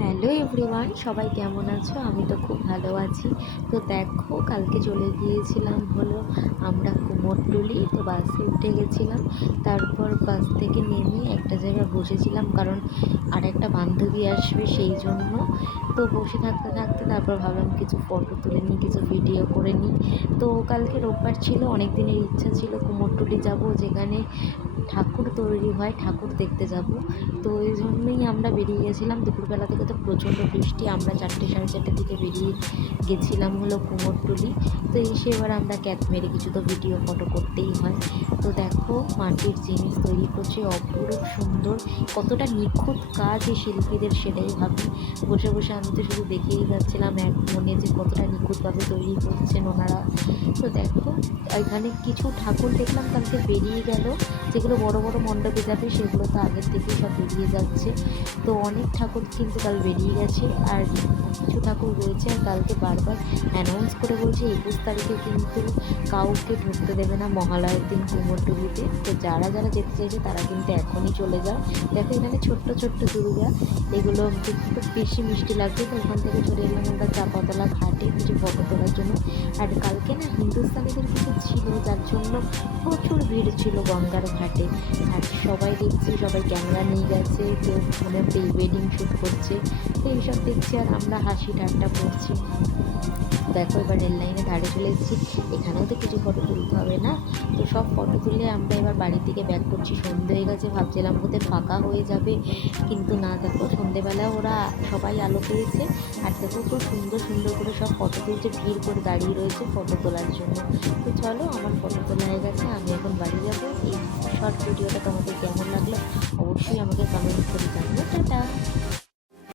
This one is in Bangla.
হ্যালো এভরিওয়ান, সবাই কেমন আছো? আমি তো খুব ভালো আছি। তো দেখো, কালকে চলে গিয়েছিলাম হলো আমরা কুমোরটুলি। তো বাসে উঠে গেছিলাম। তারপর বাস থেকে নেমে একটা জায়গায় বসেছিলাম, কারণ আর একটা বান্ধবী আসবে সেই জন্য। তো বসে থাকতে থাকতে তারপর ভাবলাম কিছু ফটো তুলে নিই, কিছু ভিডিও করে নিই। তো কালকে রোববার ছিল, অনেক দিনের ইচ্ছা ছিল কুমোরটুলি যাব, যেখানে ঠাকুর তৈরি হয়, ঠাকুর দেখতে যাব। তো এই জন্যই আমরা বেরিয়ে গেছিলাম। দুপুরবেলা থেকে তো প্রচণ্ড বৃষ্টি, আমরা 4টে সাড়ে 4টের দিকে বেরিয়ে গেছিলাম হলো কুমোরটুলি। তো এসে এবার আমরা ক্যাপ মেরে কিছু তো ভিডিও ফটো করতেই হয়। তো দেখো, মাটির জিনিস তৈরি করছে, অপরূপ সুন্দর, কতটা নিখুঁত কাজ এই শিল্পীদের, সেটাই ভাবি। বসে বসে আমি তো শুধু দেখেই যাচ্ছিলাম এক মনে যে কতটা নিখুঁতভাবে তৈরি করছেন ওনারা। তো দেখো, এখানে কিছু ঠাকুর দেখলাম কালকে বেরিয়ে গেল, যেগুলো বড় বড় মণ্ডপে যাবে সেগুলো তো আগের থেকেই সব বেরিয়ে যাচ্ছে। তো অনেক ঠাকুর কিন্তু কাল বেরিয়ে গেছে, আর কিছু ঠাকুর রয়েছে। আর কালকে বারবার অ্যানাউন্স করে বলছে 21 তারিখে কিন্তু কাউকে ঢুকতে দেবে না মহালয়ের দিন কুমোরটুলিতে। তো যারা যারা যেতে চাইছে তারা কিন্তু এখনই চলে যাও। দেখো এখানে ছোট্ট ছোট্ট দুর্গা, এগুলো দেখতে খুব বেশি মিষ্টি লাগছে। তো ওখান থেকে চলে এলাম আমরা চাপাতলা ঘাটে কিছু ফটো তোলার জন্য। আর কালকে না হিন্দুস্তানিদের কিছু ছিল, যার জন্য প্রচুর ভিড় ছিল গঙ্গার ঘাটে। আর সবাই দেখছি, সবাই ক্যামেরা নিয়ে গেছে, কেউ ফোনে প্রি ওয়েডিং শ্যুট করছে। তো এইসব দেখছি আর আমরা হাসি ঠাট্টা করছি। দেখো এবার রেল লাইনে ধারে চলে এসেছি, এখানেও তো কিছু ফটো তুলতে হবে না। তো সব ফটো তুলে আমরা এবার বাড়ির দিকে ব্যাক করছি। সন্ধে হয়ে গেছে, ভাবছিলাম বোধহয় ফাঁকা হয়ে যাবে, কিন্তু না, দেখো সন্ধেবেলা ওরা সবাই আলো পেয়েছে। আর দেখো খুব সুন্দর সুন্দর করে সব ফটো তুলছে, ভিড় করে দাঁড়িয়ে রয়েছে ফটো তোলার জন্য। তো চলো, আমার ফটো তোলা হয়ে গেছে, আমি এখন বাড়ি যাবো। এই শর্ট ভিডিওটা তোমাদের কেমন লাগলো অবশ্যই আমাকে কমেন্ট করে জানিও। টাটা।